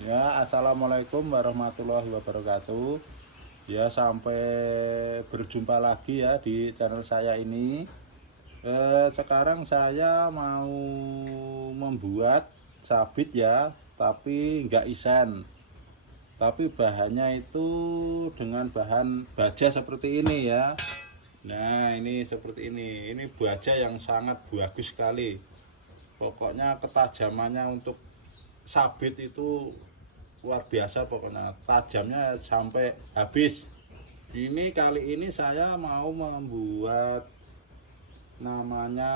Ya, assalamualaikum warahmatullahi wabarakatuh. Ya, sampai berjumpa lagi ya di channel saya ini. Sekarang saya mau membuat sabit ya, tapi nggak isen. Tapi bahannya itu dengan bahan baja seperti ini ya. Nah, ini seperti ini. Ini baja yang sangat bagus sekali. Pokoknya ketajamannya untuk sabit itu luar biasa, pokoknya tajamnya sampai habis. Ini kali ini saya mau membuat namanya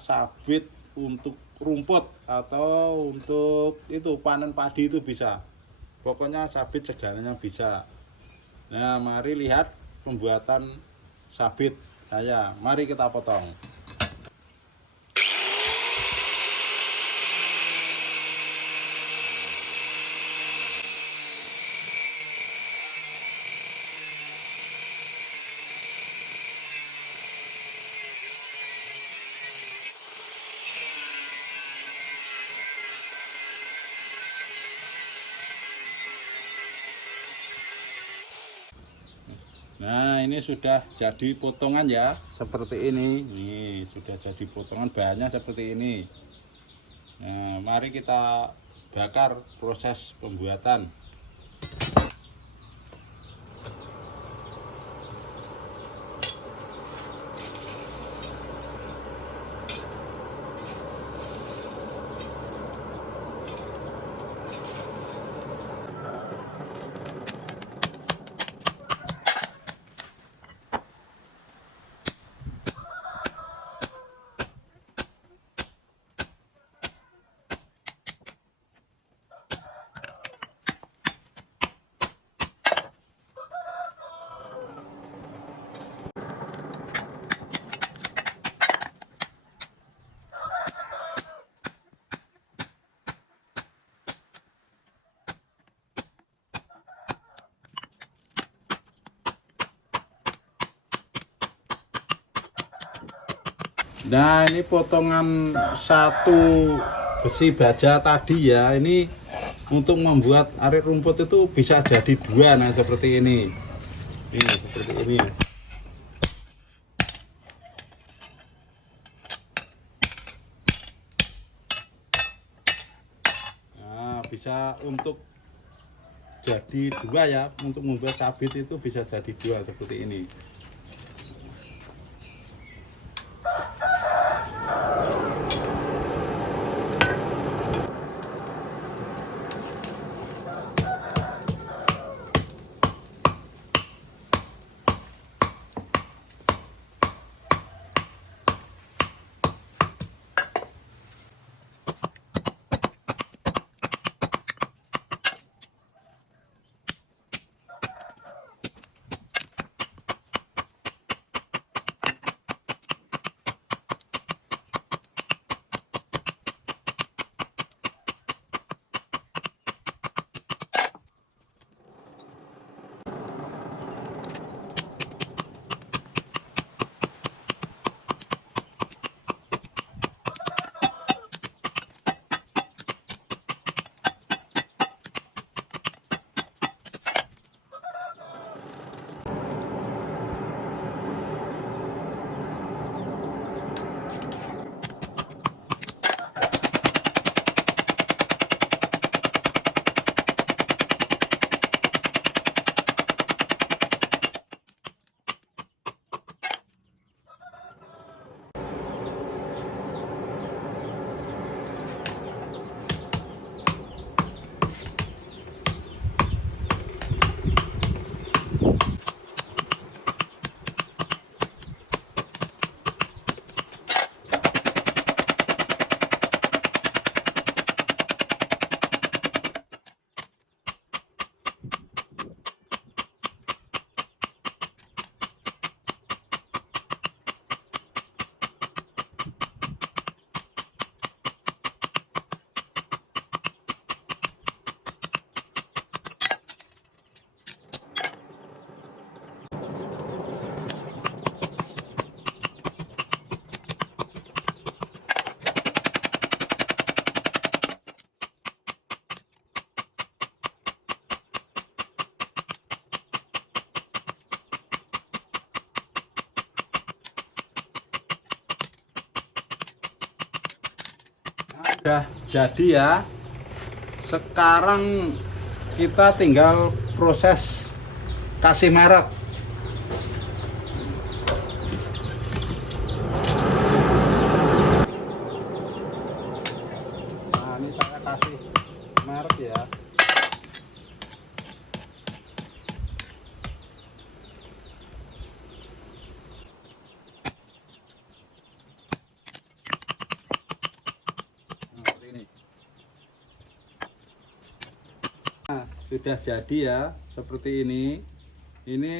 sabit untuk rumput atau untuk itu panen padi itu bisa. Pokoknya sabit segalanya bisa. Nah, mari lihat pembuatan sabit saya. Mari kita potong. Nah, ini sudah jadi potongan ya, seperti ini. Nih, sudah jadi potongan, bahannya seperti ini. Nah, mari kita bakar proses pembuatan. Nah, ini potongan satu besi baja tadi ya. Ini untuk membuat arit rumput itu bisa jadi dua. Nah, seperti ini. Ini seperti ini. Nah, bisa untuk jadi dua ya. Untuk membuat sabit itu bisa jadi dua seperti ini. Udah jadi ya. Sekarang kita tinggal proses kasih merek. Nah, ini saya kasih merek ya. Nah, sudah jadi ya, seperti ini. Ini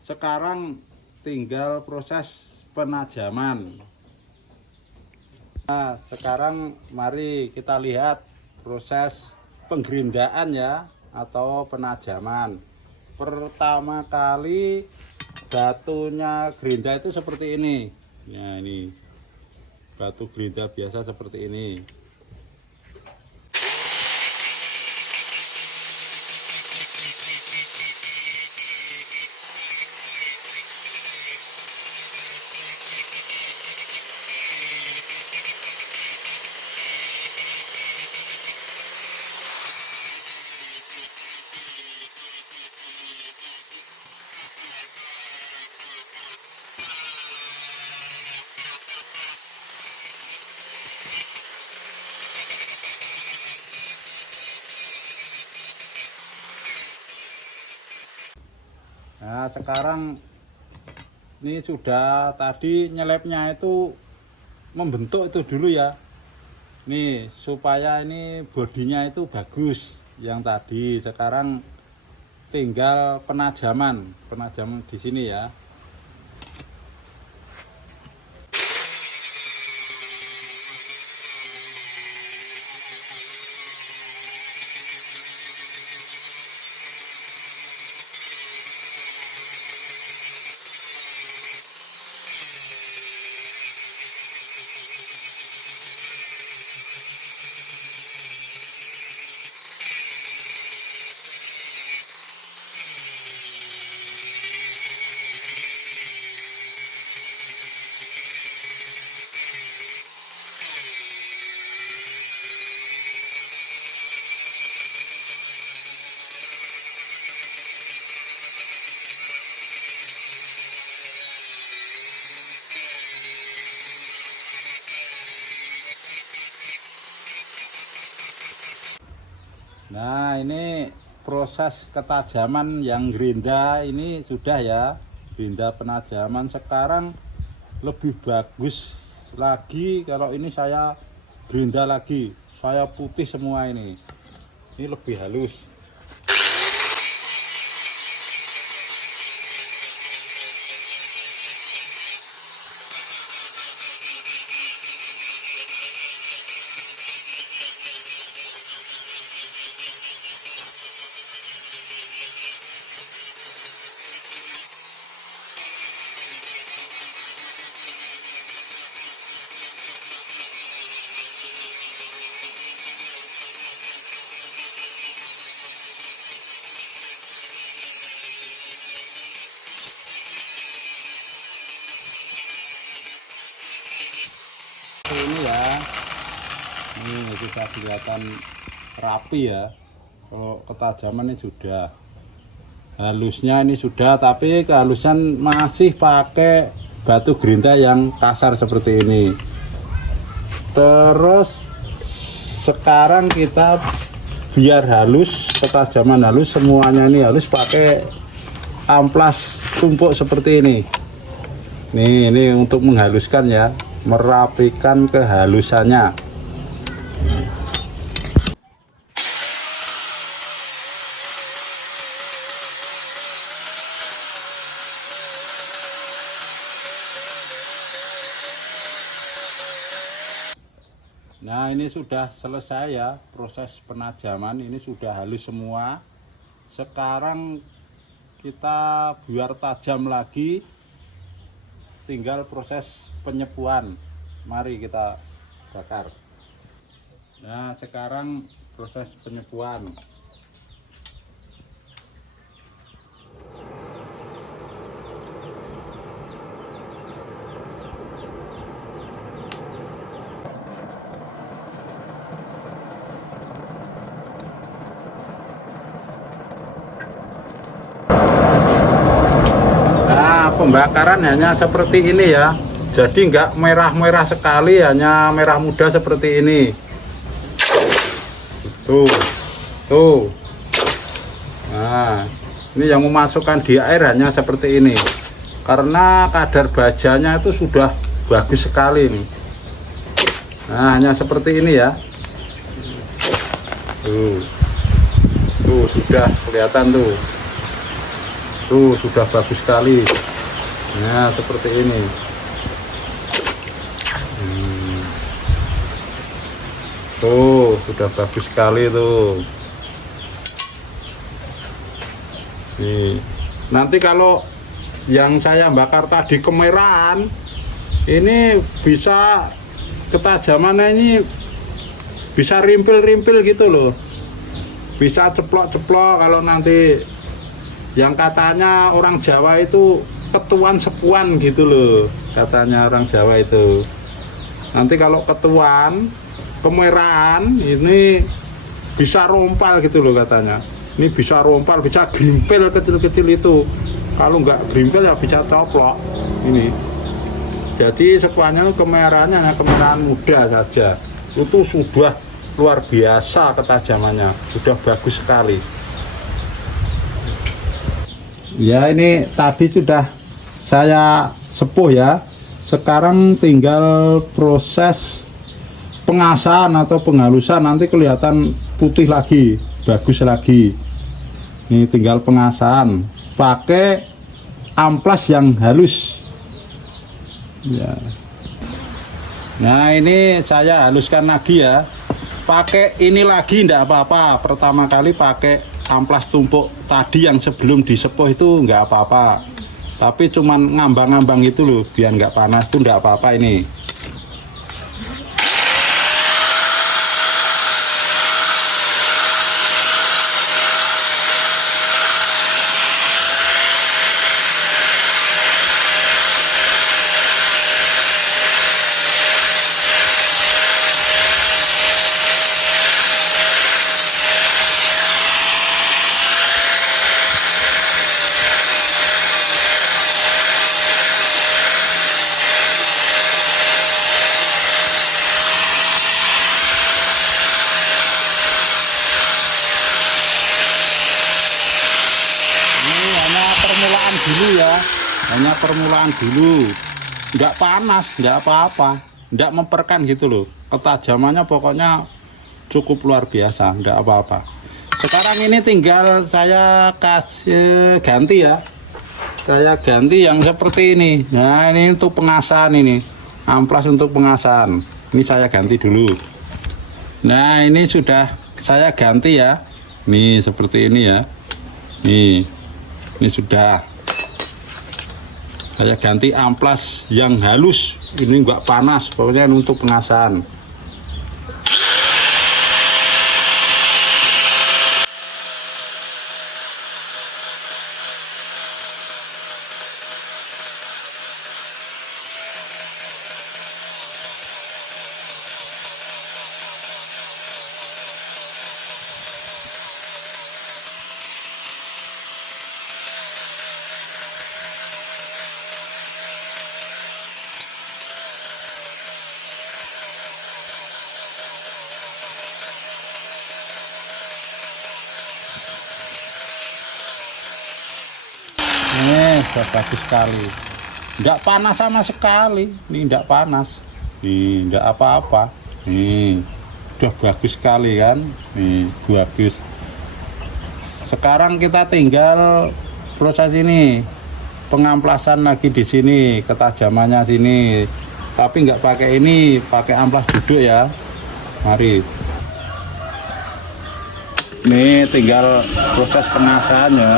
sekarang tinggal proses penajaman. Nah, sekarang mari kita lihat proses penggerindaan ya, atau penajaman. Pertama kali batunya gerinda itu seperti ini. Nah, ini batu gerinda biasa seperti ini. Nah, sekarang ini sudah tadi nyelepnya itu membentuk itu dulu ya. Nih, supaya ini bodinya itu bagus yang tadi. Sekarang tinggal penajaman di sini ya. Nah, ini proses ketajaman yang gerinda ini sudah ya. Gerinda penajaman sekarang lebih bagus lagi kalau ini saya gerinda lagi. Saya putih semua ini. Ini lebih halus. Ini ya, ini bisa kelihatan rapi ya. Kalau ketajaman ini sudah, halusnya ini sudah, tapi kehalusan masih pakai batu gerinda yang kasar seperti ini. Terus sekarang kita biar halus, ketajaman halus, semuanya ini halus pakai amplas tumpuk seperti ini. Ini untuk menghaluskan ya, merapikan kehalusannya. Nah, ini sudah selesai ya proses penajaman, ini sudah halus semua. Sekarang kita biar tajam lagi, tinggal proses penyepuan. Mari kita bakar. Nah, sekarang proses penyepuan. pembakaran hanya seperti ini ya. Jadi enggak merah-merah sekali, hanya merah muda seperti ini. Tuh. Nah, ini yang memasukkan di air hanya seperti ini. Karena kadar bajanya itu sudah bagus sekali nih. Nah, hanya seperti ini ya. Tuh sudah kelihatan tuh. Tuh sudah bagus sekali. Nah, seperti ini. Tuh sudah bagus sekali tuh. Nih, nanti kalau yang saya bakar tadi kemerahan, ini bisa ketajamannya ini bisa rimpil-rimpil gitu loh, bisa ceplok-ceplok. Kalau nanti yang katanya orang Jawa itu ketuan sepuan gitu loh, katanya orang Jawa itu. Nanti kalau ketuan kemerahan ini bisa rompal gitu loh katanya. Ini bisa rompal, bisa grimpel kecil-kecil itu. Kalau nggak grimpel ya bisa coplok ini. Jadi sepuannya kemerahannya hanya kemerahan muda saja. Itu sudah luar biasa ketajamannya, sudah bagus sekali. Ya, ini tadi sudah saya sepuh ya. Sekarang tinggal proses pengasahan atau penghalusan, nanti kelihatan putih lagi, bagus lagi. Ini tinggal pengasahan pakai amplas yang halus ya. Nah, ini saya haluskan lagi ya, pakai ini lagi enggak apa-apa. Pertama kali pakai amplas tumpuk tadi yang sebelum disepuh itu enggak apa-apa, tapi cuman ngambang-ngambang itu loh, biar enggak panas itu enggak apa-apa ini. Dulu ya, hanya permulaan dulu, nggak panas, nggak apa-apa, nggak memperkan gitu loh. Ketajamannya pokoknya cukup luar biasa, nggak apa-apa. Sekarang ini tinggal saya kasih ganti ya, saya ganti yang seperti ini. Nah, ini untuk pengasahan, ini amplas untuk pengasahan, ini saya ganti dulu. Nah, ini sudah saya ganti ya, nih seperti ini ya, ini sudah saya ganti amplas yang halus, ini enggak panas, pokoknya untuk pengasahan. Ini sudah bagus sekali, enggak panas sama sekali. Ini enggak panas, ini enggak apa-apa. Ini sudah bagus sekali kan, ini bagus. Sekarang kita tinggal proses ini, pengamplasan lagi di sini, ketajamannya sini. Tapi enggak pakai ini, pakai amplas duduk ya. Mari. Ini tinggal proses pengasahannya.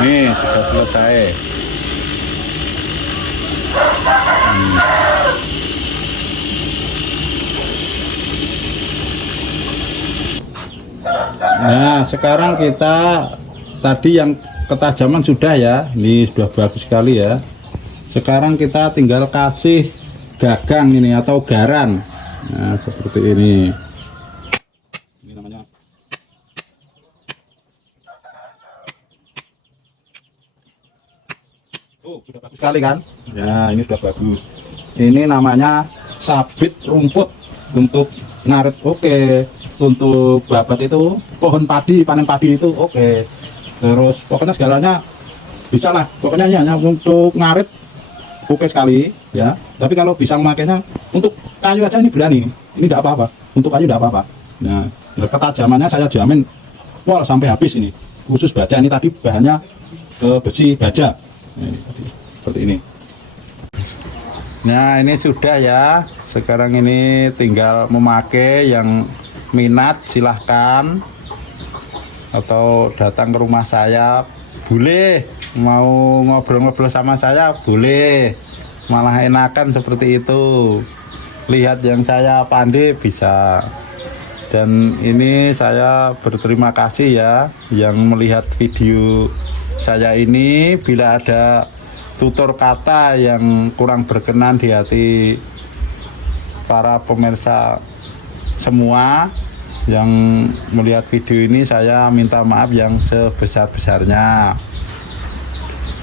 Nih sudah selesai. Nah, sekarang kita tadi yang ketajaman sudah ya, ini sudah bagus sekali ya. Sekarang kita tinggal kasih gagang ini atau garan. Nah, seperti ini. Ini namanya. Oh, sudah bagus sekali kan? Ya, ini sudah bagus. Ini namanya sabit rumput untuk ngaret. Oke. Untuk babat itu pohon padi, panen padi itu oke. Terus pokoknya segalanya bisa lah. Pokoknya ini hanya untuk ngaret oke sekali ya. Tapi kalau bisa memakainya untuk kayu aja ini berani. Ini tidak apa-apa. Untuk kayu tidak apa-apa. Nah, ketajamannya saya jamin pol sampai habis ini. Khusus baja ini tadi bahannya besi baja. Ini, seperti ini. Nah, ini sudah ya. Sekarang ini tinggal memakai. Yang minat silahkan atau datang ke rumah saya boleh, mau ngobrol-ngobrol sama saya boleh, malah enakan seperti itu. Lihat yang saya pandai bisa. Dan ini saya berterima kasih ya yang melihat video saya ini. Bila ada tutur kata yang kurang berkenan di hati para pemirsa semua yang melihat video ini, saya minta maaf yang sebesar-besarnya.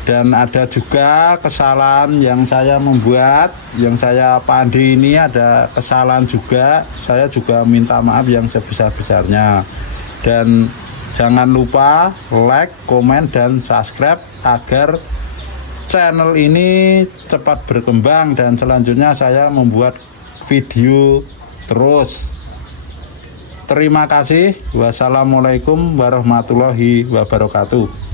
Dan ada juga kesalahan yang saya membuat, yang saya pandai ini ada kesalahan juga, saya juga minta maaf yang sebesar-besarnya. Dan jangan lupa like, komen, dan subscribe agar channel ini cepat berkembang dan selanjutnya saya membuat video terus. Terima kasih. Wassalamualaikum warahmatullahi wabarakatuh.